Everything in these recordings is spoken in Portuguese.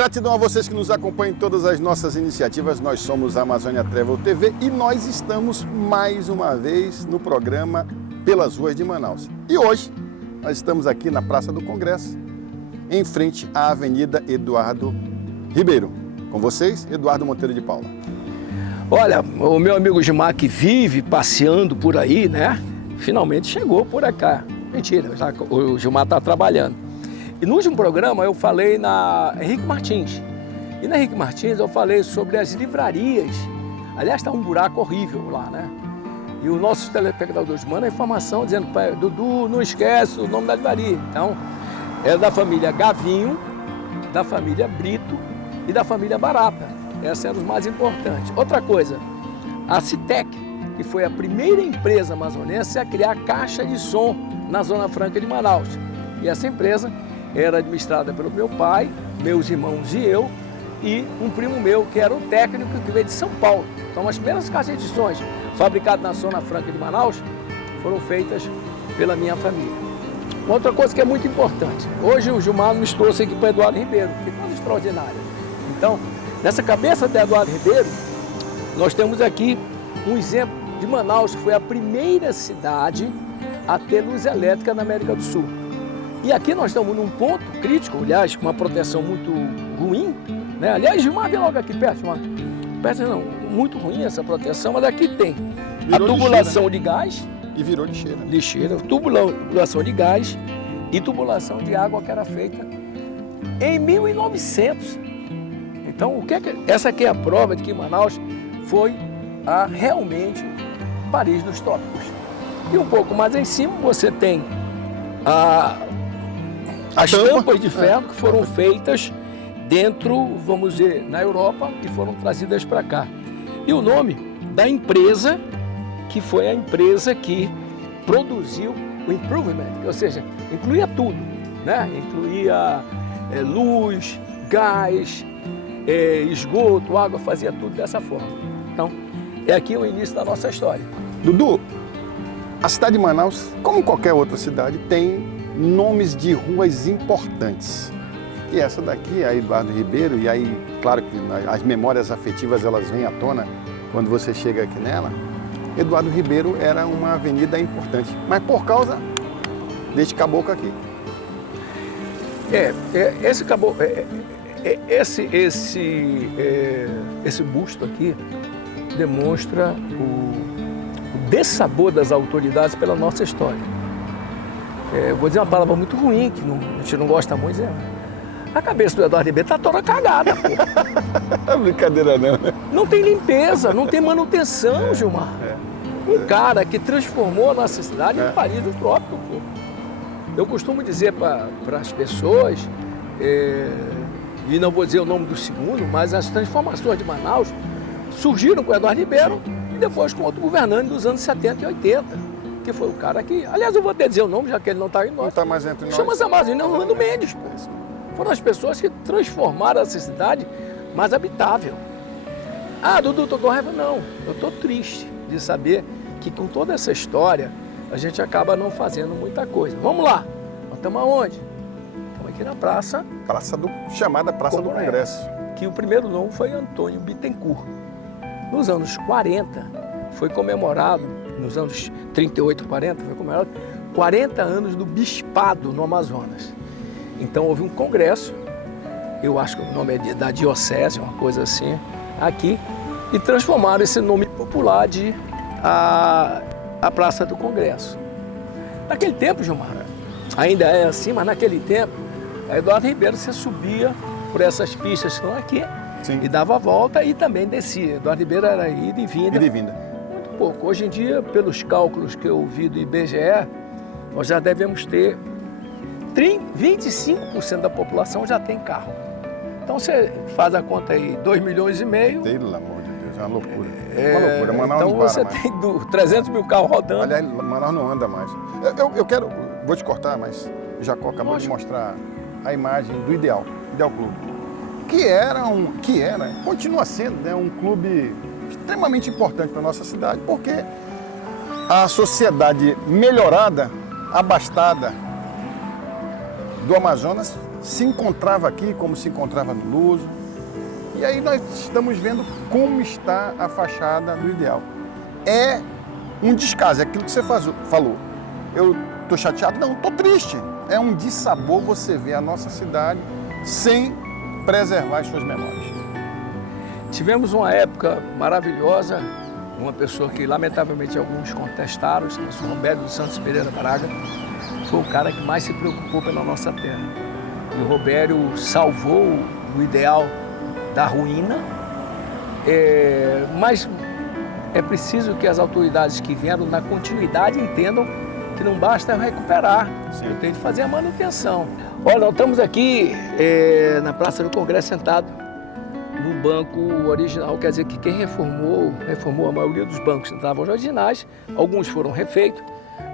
Gratidão a vocês que nos acompanham em todas as nossas iniciativas. Nós somos a Amazônia Travel TV e nós estamos mais uma vez no programa Pelas Ruas de Manaus. E hoje nós estamos aqui na Praça do Congresso, em frente à Avenida Eduardo Ribeiro. Com vocês, Eduardo Monteiro de Paula. Olha, o meu amigo Gilmar, que vive passeando por aí, né? Finalmente chegou por cá. Mentira, já, o Gilmar está trabalhando. E no último programa eu falei na Henrique Martins. E na Henrique Martins eu falei sobre as livrarias. Aliás, está um buraco horrível lá, né? E os nossos telespectadores mandam a informação dizendo: Dudu, não esquece o nome da livraria. Então, é da família Gavinho, da família Brito e da família Barata. Esses eram os mais importantes. Outra coisa, a Citec, que foi a primeira empresa amazonense a criar caixa de som na Zona Franca de Manaus. E essa empresa era administrada pelo meu pai, meus irmãos e eu, e um primo meu, que era o técnico que veio de São Paulo. Então, as primeiras caixas de sons fabricadas na Zona Franca de Manaus foram feitas pela minha família. Outra coisa que é muito importante, hoje o Gilmar nos trouxe aqui para o Eduardo Ribeiro, que coisa extraordinária. Então, nessa cabeça de Eduardo Ribeiro, nós temos aqui um exemplo de Manaus, que foi a primeira cidade a ter luz elétrica na América do Sul. E aqui nós estamos num ponto crítico, aliás, com uma proteção muito ruim, né? Aliás, Gilmar, vem logo aqui perto, Gilmar. Perto não, muito ruim essa proteção, mas aqui tem a tubulação de gás. E virou lixeira. Lixeira, tubulação de gás e tubulação de água que era feita em 1900. Então, essa aqui é a prova de que Manaus foi realmente Paris dos trópicos. E um pouco mais em cima você tem as tampas de ferro que foram feitas dentro, vamos dizer, na Europa e foram trazidas para cá. E o nome da empresa, que foi a empresa que produziu o Improvement, ou seja, incluía tudo, né? Incluía luz, gás, esgoto, água, fazia tudo dessa forma. Então, é aqui o início da nossa história. Dudu, a cidade de Manaus, como qualquer outra cidade, tem nomes de ruas importantes. E essa daqui é a Eduardo Ribeiro, e aí, claro que as memórias afetivas elas vêm à tona quando você chega aqui nela. Eduardo Ribeiro era uma avenida importante, mas por causa deste caboclo aqui. Esse caboclo, esse busto aqui demonstra o dessabor das autoridades pela nossa história. Vou dizer uma palavra muito ruim, que a gente não gosta muito, a cabeça do Eduardo Ribeiro está toda cagada, pô. Não é brincadeira não, né? Não tem limpeza, não tem manutenção, Gilmar. Um cara que transformou a nossa cidade em Paris do Trópico, pô. Eu costumo dizer para as pessoas, e não vou dizer o nome do segundo, mas as transformações de Manaus surgiram com o Eduardo Ribeiro e depois com outro governante dos anos 70 e 80, que foi o cara que, aliás, eu vou até dizer o nome, já que ele não está em nós. Não está mais entre nós. Chama-se Amazônia Orlando Mendes, pô. Foram as pessoas que transformaram essa cidade mais habitável. Dudu, tô com raiva? Não, eu tô triste de saber que com toda essa história a gente acaba não fazendo muita coisa. Vamos lá, nós estamos aonde? Estamos aqui na praça. Chamada Praça do Congresso. Que o primeiro nome foi Antônio Bittencourt. Nos anos 40 foi comemorado, nos anos 38, 40, foi comemorado 40 anos do bispado no Amazonas. Então houve um congresso, eu acho que o nome é da diocese, uma coisa assim, aqui, e transformaram esse nome popular de a Praça do Congresso. Naquele tempo, Gilmar, ainda é assim, mas naquele tempo, a Eduardo Ribeiro, você subia por essas pistas que estão aqui. Sim. E dava a volta e também descia. Eduardo Ribeiro era ida e vinda. Ida e vinda. Muito pouco. Hoje em dia, pelos cálculos que eu vi do IBGE, nós já devemos ter 25% da população já tem carro. Então você faz a conta aí, 2,5 milhões. Pelo amor de Deus, é uma loucura. É uma loucura. Manaus então não para você mais. tem 300 mil carros rodando. Aliás, Manaus não anda mais. Eu quero, vou te cortar, mas o Jacó acabou de mostrar a imagem do Ideal Clube. Continua sendo, né, um clube extremamente importante para a nossa cidade, porque a sociedade melhorada, abastada do Amazonas se encontrava aqui como se encontrava no Luso. E aí nós estamos vendo como está a fachada do Ideal. É um descaso, é aquilo que você falou. Eu estou chateado? Não, estou triste. É um dissabor você ver a nossa cidade sem preservar as suas memórias. Tivemos uma época maravilhosa, uma pessoa que lamentavelmente alguns contestaram, o Roberto dos Santos Pereira Braga, foi o cara que mais se preocupou pela nossa terra. E o Roberto salvou o Ideal da ruína, mas é preciso que as autoridades que vieram na continuidade entendam que não basta recuperar, eu tenho que fazer a manutenção. Olha, nós estamos aqui na Praça do Congresso sentado no banco original, quer dizer que quem reformou a maioria dos bancos que estavam originais, alguns foram refeitos,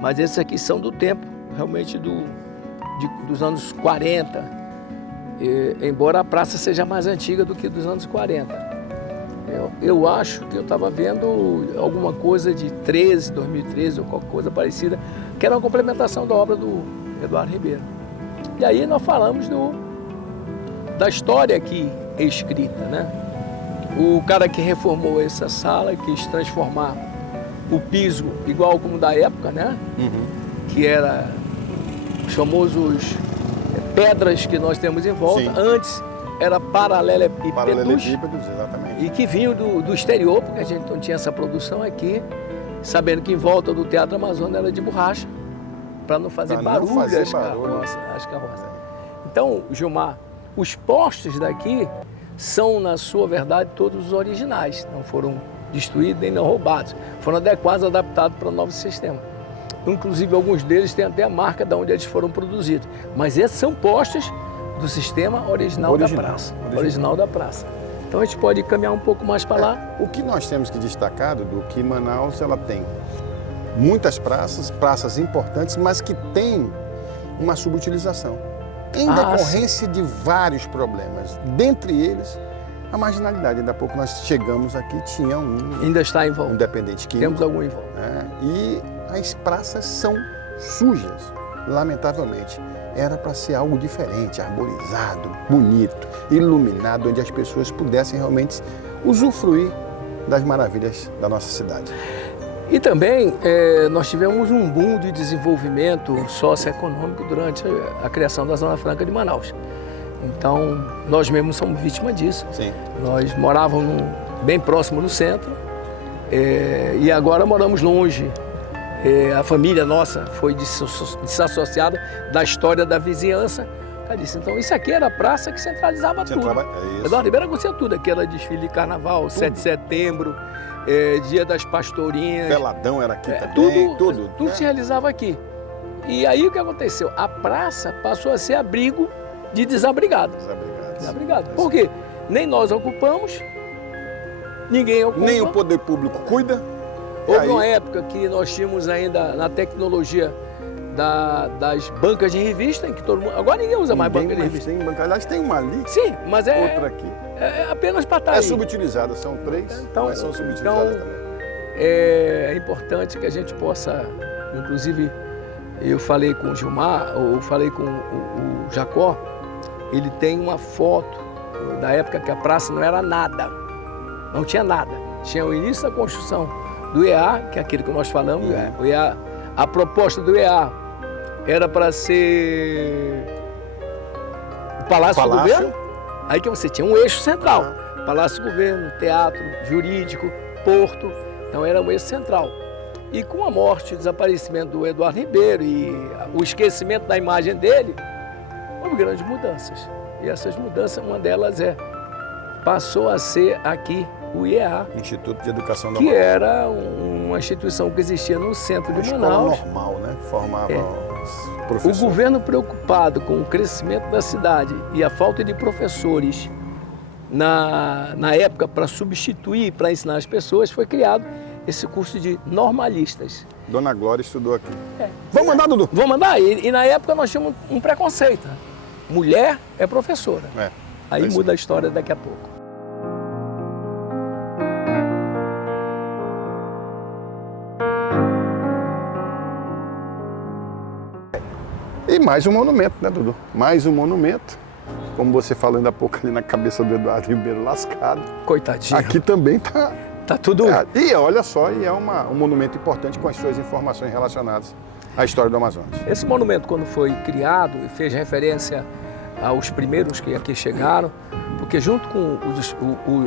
mas esses aqui são do tempo, realmente dos anos 40, embora a praça seja mais antiga do que dos anos 40. Eu acho que eu estava vendo alguma coisa de 2013 ou qualquer coisa parecida, que era uma complementação da obra do Eduardo Ribeiro. E aí nós falamos da história aqui escrita, né? O cara que reformou essa sala quis transformar o piso igual como da época, né? Uhum. Que era os famosos pedras que nós temos em volta. Sim. Antes era paralelepípedos, exatamente. E que vinham do exterior, porque a gente não tinha essa produção aqui, sabendo que em volta do Teatro Amazonas era de borracha, para não fazer barulho as carroças. Então, Gilmar, os postes daqui são, na sua verdade, todos os originais. Não foram destruídos nem não roubados. Foram adequados, adaptados para o novo sistema. Inclusive, alguns deles têm até a marca de onde eles foram produzidos. Mas esses são postes do sistema original da praça. Original da praça. Então, a gente pode caminhar um pouco mais para lá. O que nós temos que destacar, Dudu, que Manaus ela tem muitas praças importantes, mas que tem uma subutilização. Em decorrência de vários problemas, dentre eles a marginalidade. Ainda há pouco nós chegamos aqui, tinha ainda está em volta. Um dependente químico. Temos algum em volta. E as praças são sujas, lamentavelmente. Era para ser algo diferente, arborizado, bonito, iluminado, onde as pessoas pudessem realmente usufruir das maravilhas da nossa cidade. E também nós tivemos um boom de desenvolvimento socioeconômico durante a criação da Zona Franca de Manaus. Então, nós mesmos somos vítimas disso. Sim. Nós morávamos bem próximo do centro e agora moramos longe. A família nossa foi desassociada da história da vizinhança. Então, isso aqui era a praça que centralizava tudo. Eduardo Ribeiro acontecia tudo. Aqui era desfile de carnaval, tudo. 7 de setembro, Dia das Pastorinhas. Peladão era aqui também. Tudo se realizava aqui. E aí o que aconteceu? A praça passou a ser abrigo de desabrigados. Desabrigados. Por quê? Nem nós ocupamos, ninguém ocupa. Nem o poder público cuida. Houve uma época que nós tínhamos ainda na tecnologia das bancas de revista, em que todo mundo... Agora ninguém usa mais banca de revista. Aliás, tem uma ali. Sim, mas outra aqui. É apenas para estar aí. É subutilizada, são 3, mas são subutilizadas também. É importante que a gente possa, inclusive, eu falei com o Gilmar, ou falei com o Jacó, ele tem uma foto da época que a praça não era nada, não tinha nada. Tinha o início da construção do EA, que é aquilo que nós falamos, o EA, a proposta do EA era para ser o Palácio do Governo, aí que você tinha um eixo central, Palácio do Governo, teatro, jurídico, porto, então era um eixo central. E com a morte e o desaparecimento do Eduardo Ribeiro e o esquecimento da imagem dele, houve grandes mudanças. E essas mudanças, uma delas passou a ser aqui o IEA, Instituto de Educação da que era uma instituição que existia no centro de Manaus. Escola normal, né? Formava professores. O governo, preocupado com o crescimento da cidade e a falta de professores na época para substituir, para ensinar as pessoas, foi criado esse curso de normalistas. Dona Glória estudou aqui. Vamos mandar, Dudu? Vamos mandar. E na época nós tínhamos um preconceito. Mulher é professora. Aí muda a história daqui a pouco. mais um monumento, né, Dudu? Mais um monumento. Como você falou ainda há pouco ali na cabeça do Eduardo Ribeiro lascado. Coitadinho. Aqui também tá. Tá tudo... E olha só, e é um monumento importante com as suas informações relacionadas à história do Amazonas. Esse monumento, quando foi criado e fez referência aos primeiros que aqui chegaram, porque junto com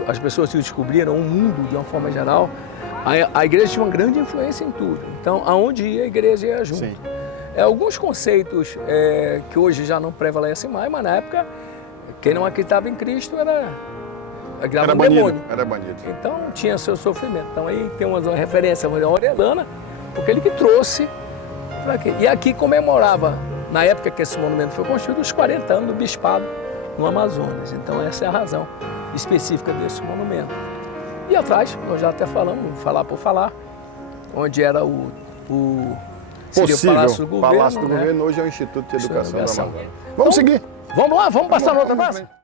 as pessoas que descobriram o mundo de uma forma geral, a igreja tinha uma grande influência em tudo. Então, aonde ia, a igreja ia junto. Sim. Alguns conceitos que hoje já não prevalecem mais, mas na época, quem não acreditava em Cristo era banido, demônio. era banido. Então, tinha seu sofrimento. Então, aí tem uma referência a Orellana, porque ele que trouxe para aqui. E aqui comemorava, na época que esse monumento foi construído, os 40 anos do bispado no Amazonas. Então, essa é a razão específica desse monumento. E atrás, nós já até falamos, falar por falar, onde era seria o Palácio do Governo. Palácio do Governo, hoje é o Instituto de Educação do Educação. Amazonas. Vamos seguir. Vamos lá, vamos passar na outra praça?